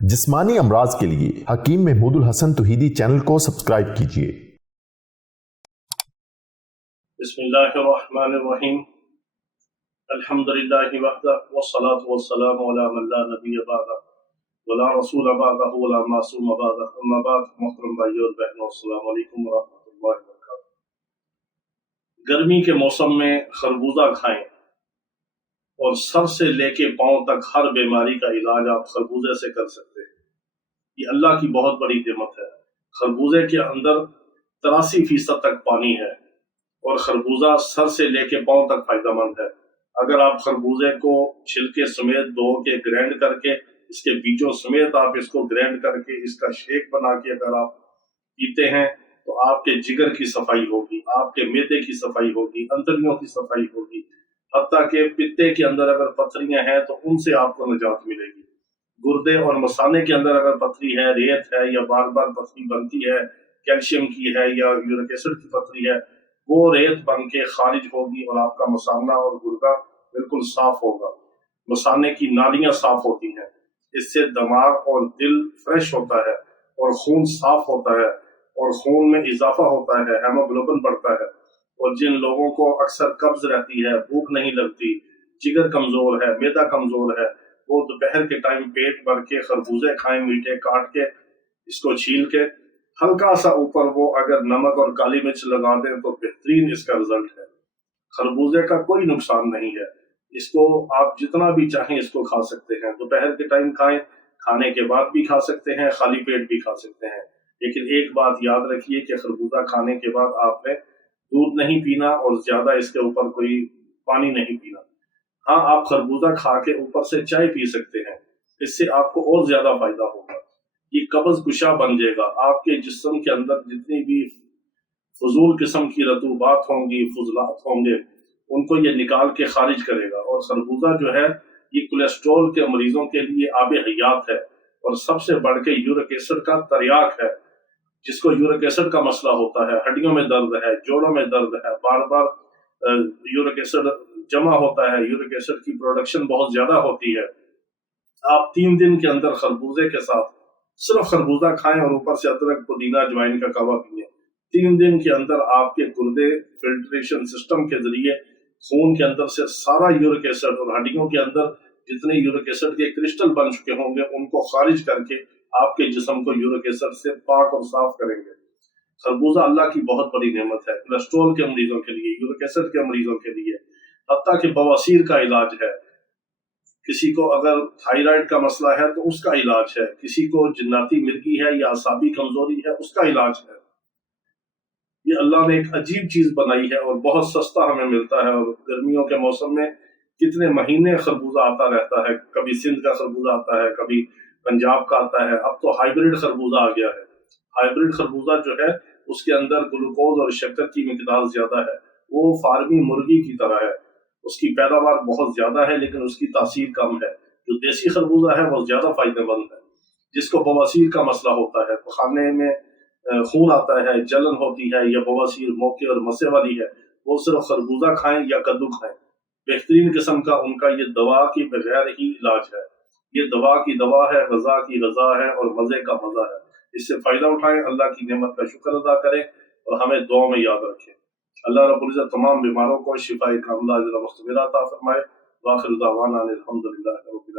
جسمانی امراض کے لیے حکیم محمود الحسن توحیدی چینل کو سبسکرائب کیجیے۔ بسم اللہ الرحمن الرحیم، الحمدللہ وحدہ والصلاة والسلام علی من لا نبی بعدہ ولا رسول بعدہ ولا معصوم بعدہ، اما بعد۔ محترم بھائیو اور بہنوں، السلام علیکم ورحمۃ اللہ وبرکاتہ۔ گرمی کے موسم میں خربوزہ کھائیں اور سر سے لے کے پاؤں تک ہر بیماری کا علاج آپ خربوزے سے کر سکتے ہیں۔ یہ اللہ کی بہت بڑی نعمت ہے۔ خربوزے کے اندر 83% تک پانی ہے اور خربوزہ سر سے لے کے پاؤں تک فائدہ مند ہے۔ اگر آپ خربوزے کو چھلکے سمیت دھو کے گرینڈ کر کے، اس کے بیجوں سمیت آپ اس کو گرینڈ کر کے اس کا شیک بنا کے اگر آپ پیتے ہیں تو آپ کے جگر کی صفائی ہوگی، آپ کے معدے کی صفائی ہوگی، اندریوں کی صفائی ہوگی، حتیٰ کہ پتے کے اندر اگر پتھریاں ہیں تو ان سے آپ کو نجات ملے گی۔ گردے اور مثانے کے اندر اگر پتھری ہے، ریت ہے یا بار بار پتھری بنتی ہے، کیلشیم کی ہے یا یورک ایسڈ کی پتھری ہے، وہ ریت بن کے خارج ہوگی اور آپ کا مثانہ اور گردہ بالکل صاف ہوگا۔ مثانے کی نالیاں صاف ہوتی ہیں، اس سے دماغ اور دل فریش ہوتا ہے اور خون صاف ہوتا ہے اور خون میں اضافہ ہوتا ہے، ہیموگلوبن بڑھتا ہے۔ اور جن لوگوں کو اکثر قبض رہتی ہے، بھوک نہیں لگتی، جگر کمزور ہے، معدہ کمزور ہے، وہ دوپہر کے ٹائم پیٹ بھر کے خربوزے کھائیں، میٹھے کاٹ کے، اس کو چھیل کے ہلکا سا اوپر وہ اگر نمک اور کالی مرچ لگا دیں تو بہترین اس کا رزلٹ ہے۔ خربوزے کا کوئی نقصان نہیں ہے، اس کو آپ جتنا بھی چاہیں اس کو کھا سکتے ہیں۔ دوپہر کے ٹائم کھائیں، کھانے کے بعد بھی کھا سکتے ہیں، خالی پیٹ بھی کھا سکتے ہیں۔ لیکن ایک بات یاد رکھیے کہ خربوزہ کھانے کے بعد آپ نے دودھ نہیں پینا اور زیادہ اس کے اوپر کوئی پانی نہیں پینا۔ ہاں، آپ خربوزہ کھا کے اوپر سے چائے پی سکتے ہیں، اس سے آپ کو اور زیادہ فائدہ ہوگا۔ یہ قبض کشا بن جائے گا۔ آپ کے جسم کے اندر جتنی بھی فضول قسم کی رطوبات ہوں گی، فضلات ہوں گے، ان کو یہ نکال کے خارج کرے گا۔ اور خربوزہ جو ہے یہ کولیسٹرول کے مریضوں کے لیے آب حیات ہے اور سب سے بڑھ کے یورک ایسڈ کا تریاک ہے۔ جس کو یورک ایسڈ کا مسئلہ ہوتا ہے، ہڈیوں میں درد ہے، جوڑوں میں درد ہے، بار بار یورک ایسڈ جمع ہوتا ہے، یورک ایسڈ کی پروڈکشن بہت زیادہ ہوتی ہے، آپ 3 دن کے اندر خربوزے کے ساتھ صرف خربوزہ کھائیں اور اوپر سے ادرک، پودینہ، اجوائن کا قہوہ پئیں، 3 دن کے اندر آپ کے گردے فلٹریشن سسٹم کے ذریعے خون کے اندر سے سارا یورک ایسڈ اور ہڈیوں کے اندر جتنے یورک ایسڈ کے کرسٹل بن چکے ہوں گے ان کو خارج کر کے آپ کے جسم کو یورک ایسڈ سے پاک اور صاف کریں گے۔ خربوزہ اللہ کی بہت بڑی نعمت ہے، کولیسٹرول کے مریضوں کے لیے، یورک ایسڈ کے مریضوں کے لیے، حتیٰ کہ بواسیر کا علاج ہے۔ کسی کو اگر تھائرائیڈ کا مسئلہ ہے تو اس کا علاج ہے، کسی کو جناتی مرگی ہے یا اعصابی کمزوری ہے اس کا علاج ہے۔ یہ اللہ نے ایک عجیب چیز بنائی ہے اور بہت سستا ہمیں ملتا ہے۔ اور گرمیوں کے موسم میں کتنے مہینے خربوزہ آتا رہتا ہے، کبھی سندھ کا خربوزہ آتا ہے، کبھی پنجاب کا آتا ہے، اب تو ہائیبریڈ خربوزہ آ گیا ہے۔ ہائیبریڈ خربوزہ جو ہے اس کے اندر گلوکوز اور شکر کی مقدار زیادہ ہے، وہ فارمی مرغی کی طرح ہے، اس کی پیداوار بہت زیادہ ہے لیکن اس کی تاثیر کم ہے۔ جو دیسی خربوزہ ہے وہ زیادہ فائدہ مند ہے۔ جس کو بواسیر کا مسئلہ ہوتا ہے، خانے میں خون آتا ہے، جلن ہوتی ہے یا بواسیر موقع اور مسے والی ہے، وہ صرف خربوزہ کھائیں یا کدو کھائیں، بہترین قسم کا ان کا یہ دوا کی بغیر ہی علاج ہے۔ یہ دوا کی دوا ہے، غذا کی غذا ہے اور مزے کا مزہ ہے۔ اس سے فائدہ اٹھائیں، اللہ کی نعمت کا شکر ادا کریں اور ہمیں دعا میں یاد رکھیں۔ اللہ رب العزت تمام بیماروں کو شفائے کاملہ عطا فرمائے۔ وآخر دعوانا الحمدللہ رب العالمین۔